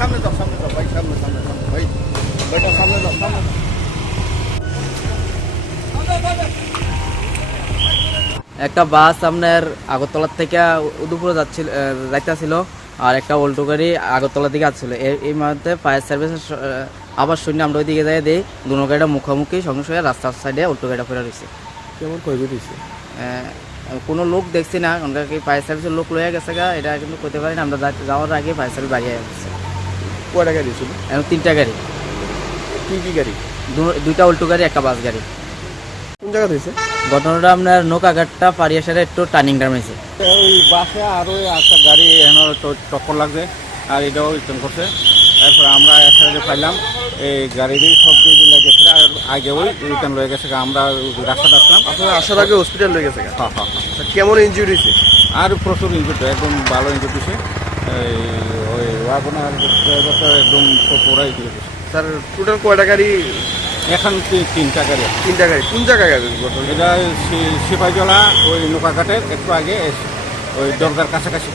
সামনে যাও ভাই, সামনে ভাই, বেটা সামনে যাও। একটা বাস আপনার আগরতলা থেকে উদয়পুরে যাইতেছিল, আর একটা অল্টো গাড়ি আগরতলা দিকে আসছিল। এই মুহূর্তে ফায়ার সার্ভিসের আবার শূন্য আমরা ওইদিকে যাই দিই, দুনো গাড়িটা মুখোমুখি সঙ্গে সঙ্গে রাস্তার সাইডে অল্টো গাড়িটা ফেরা রয়েছে। কেমন কই দিয়েছে? কোনো লোক দেখছি না, ওখানকার কি ফায়ার সার্ভিসের লোক লয়ে গেছে গা, এটা কিন্তু করতে পারি না। আমরা যাওয়ার আগে ফায়ার সার্ভিস বাড়িয়ে গেছে। কয়টা গাড়ি ছিল? এখন 3টা গাড়ি। কি গাড়ি? দুইটা অল্টো গাড়ি, একটা বাস গাড়ি। কোন জায়গা হয়েছে ঘটনাটা আপনার নৌকাঘাটটা পাড়ি আসার একটু টার্নিং টার্মেছে। ওই বাসে আর ওই একটা গাড়ি এখানে টক্কর লাগছে, আর এটাও রিটার্ন করছে। তারপরে আমরা একসাথে পাইলাম এই গাড়িরই সব দিয়ে গেছে, আর আগে ওই রিটার্ন লয়ে গেছে। আমরা রাস্তাটা আসলাম, আপনার আসার আগে হসপিটাল হয়ে গেছে? হ্যাঁ। কেমন ইনজুরি হয়েছে? আর প্রচুর ইঞ্জুরি, একদম ভালো ইঞ্জুরি দিছে। ওই ওয়াগনার একদম পুরাই দিয়েছে। স্যার টোটাল কয়টা গাড়ি? এখন 3টা গাড়ি। 3টা গাড়ি। কোন জায়গায় গাড়ি? এটা সিপাহীজলা ওই নৌকাঘাটের একটু আগে, ওই দরগার কাছাকাছি।